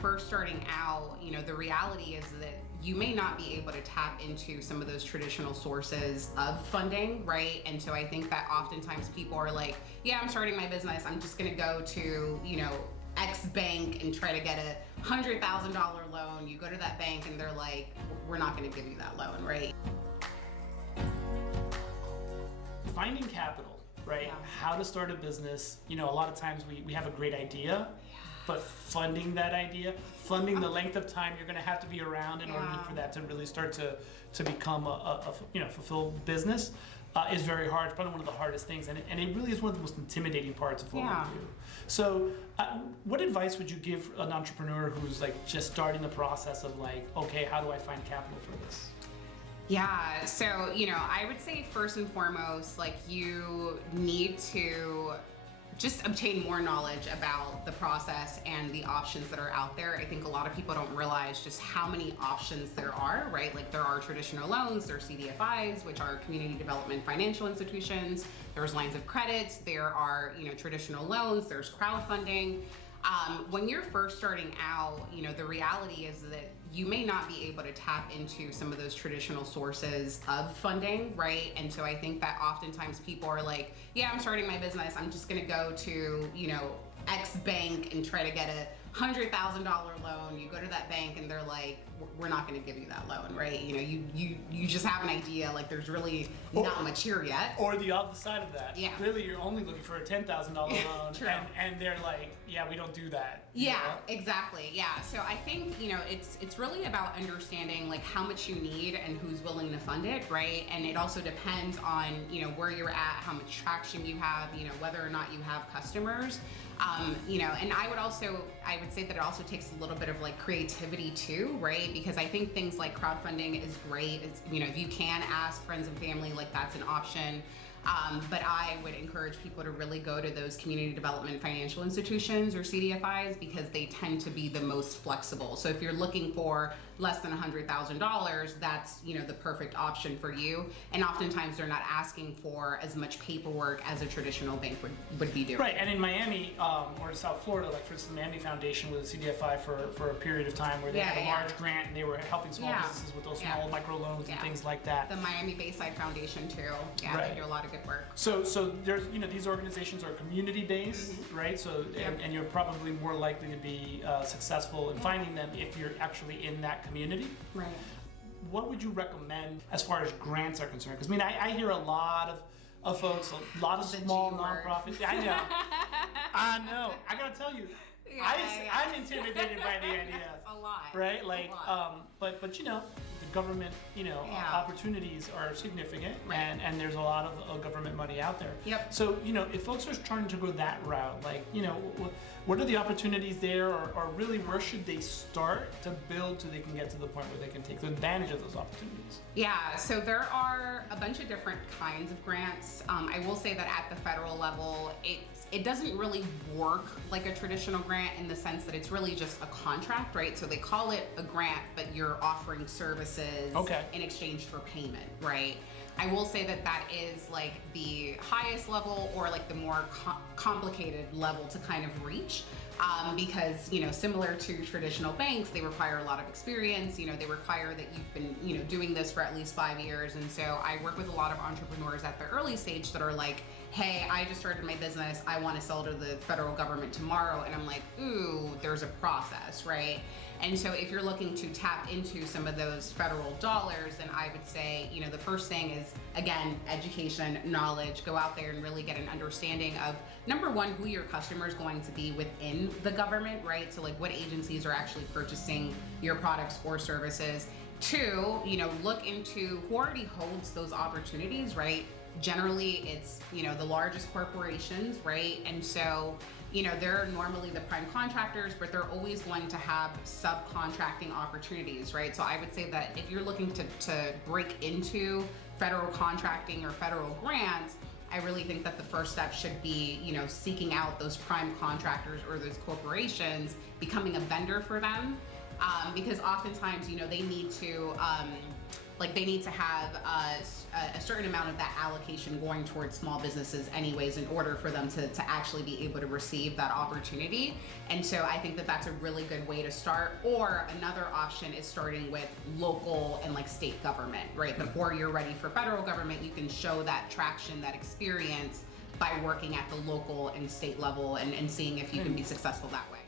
first starting out, the reality is that you may not be able to tap into some of those traditional sources of funding, right? And so I think that oftentimes people are like, yeah, I'm starting my business. I'm just gonna go to, X bank and try to get a $100,000 loan. You go to that bank and they're like, we're not gonna give you that loan, right? Finding capital, right? Yeah. How to start a business. A lot of times we have a great idea, but funding that idea, funding the length of time you're gonna have to be around in order for that to really start to become a fulfilled business is very hard. It's probably one of the hardest things, and it really is one of the most intimidating parts of what we do. So what advice would you give an entrepreneur who's like just starting the process of like, okay, how do I find capital for this? Yeah, so, I would say first and foremost, like you need to just obtain more knowledge about the process and the options that are out there. I think a lot of people don't realize just how many options there are, right? Like there are traditional loans, there's CDFIs, which are community development financial institutions, there's lines of credit, there are, traditional loans, there's crowdfunding. When you're first starting out, the reality is that you may not be able to tap into some of those traditional sources of funding, right? And so I think that oftentimes people are like, yeah, I'm starting my business. I'm just gonna go to, X bank and try to get a $100,000 loan. You go to that bank and they're like, we're not gonna give you that loan, right? You just have an idea, like there's really not much here yet. Or the other side of that. Yeah. Really, you're only looking for a $10,000 loan. True. And they're like, yeah, we don't do that. Yeah, exactly. Yeah. So I think, it's really about understanding like how much you need and who's willing to fund it, right? And it also depends on, where you're at, how much traction you have, whether or not you have customers. And I would say that it also takes a little bit of like creativity too, right? Because I think things like crowdfunding is great. It's, if you can ask friends and family, like that's an option. But I would encourage people to really go to those community development financial institutions or CDFIs because they tend to be the most flexible. So if you're looking for less than $100,000, that's, the perfect option for you. And oftentimes they're not asking for as much paperwork as a traditional bank would be doing. Right, and in Miami or South Florida, like for instance, the Miami Foundation was a CDFI for a period of time where they had a large grant and they were helping small businesses with those small micro loans and things like that. The Miami Bayside Foundation too. Yeah, they do a lot of good work. So there's, these organizations are community based, right? So, and you're probably more likely to be successful in finding them if you're actually in that community. Right. What would you recommend as far as grants are concerned? Because I hear a lot of folks, a lot of small nonprofits. I know. I gotta tell you, I'm intimidated by the idea. A lot. Right? Like, but the government, opportunities are significant, and there's a lot of government money out there. Yep. So, if folks are trying to go that route, like, what are the opportunities there, or really where should they start to build so they can get to the point where they can take advantage of those opportunities? Yeah, so there are a bunch of different kinds of grants. I will say that at the federal level, it doesn't really work like a traditional grant in the sense that it's really just a contract, right? So they call it a grant, but you're offering services in exchange for payment, right? I will say that is like the highest level or like the more complicated level to kind of reach because, similar to traditional banks, they require a lot of experience. They require that you've been, doing this for at least 5 years. And so I work with a lot of entrepreneurs at the early stage that are like, hey, I just started my business. I want to sell to the federal government tomorrow. And I'm like, ooh, there's a process, right? And so if you're looking to tap into some of those federal dollars, then I would say, the first thing is, again, education, knowledge, go out there and really get an understanding of, number one, who your customer is going to be within the government, right? So like what agencies are actually purchasing your products or services. Two, look into who already holds those opportunities, right? Generally, it's, the largest corporations, right? And so, they're normally the prime contractors, but they're always going to have subcontracting opportunities, right? So I would say that if you're looking to break into federal contracting or federal grants, I really think that the first step should be, seeking out those prime contractors or those corporations, becoming a vendor for them, because oftentimes, they need to like they need to have a certain amount of that allocation going towards small businesses anyways in order for them to actually be able to receive that opportunity. And so I think that that's a really good way to start. Or another option is starting with local and like state government, right? Before you're ready for federal government, you can show that traction, that experience by working at the local and state level and seeing if you can be successful that way.